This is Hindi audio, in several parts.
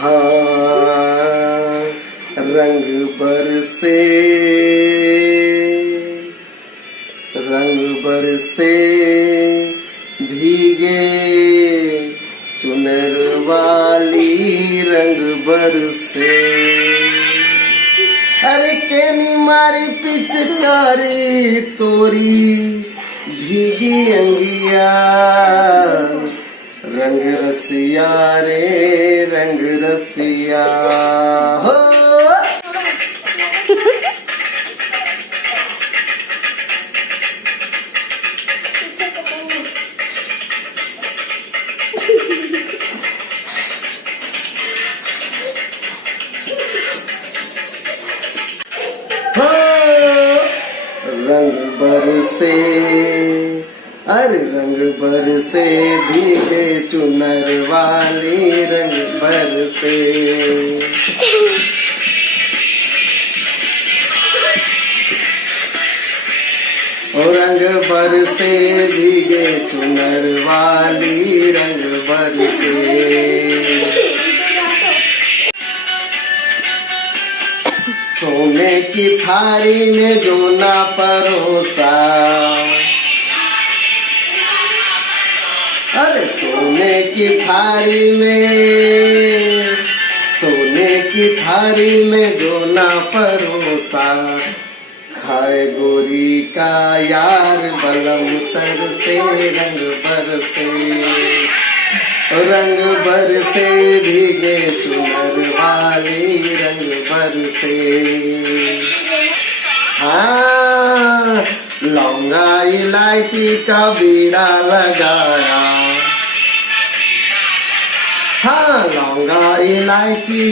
हाँ रंग बरसे भीगे चुनर वाली रंग बरसे। अरे केनी मारी पिचकारी तोरी भीगी अंगिया रंग रसिया रे रंग रसिया हो। रंग बरसे अरे रंग बरसे भीगे चुनर वाली रंग बरसे। ओ रंग बरसे भीगे चुनर वाली रंग बरसे। सोने की थाली में जो ना परोसा, अरे सोने की थाली में जो ना परोसा। खाए गोरी का यार बलम तर से रंग बरसे। रंग बरसे भीगे चुनर वाली रंग बरसे। हाँ लौंगा इलायची का बीड़ा लगाया। हाँ लौंगा इलायची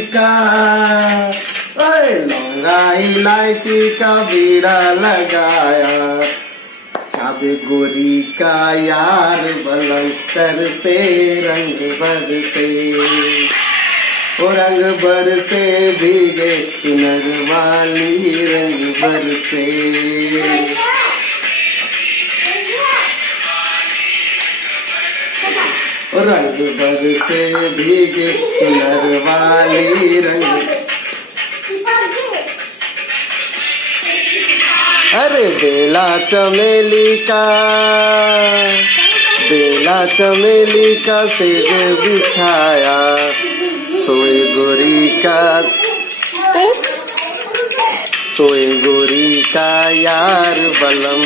का बीड़ा लगाया। चाबे गोरी का यार बलंतर से रंग बरसे। ओ रंग बरसे भीगे चुनर वाली रंग बरसे। ओ रंग बरसे भीगे चुनर वाली रंग। अरे बेला चमेली का सेज बिछाया। सोए गोरी का यार बलम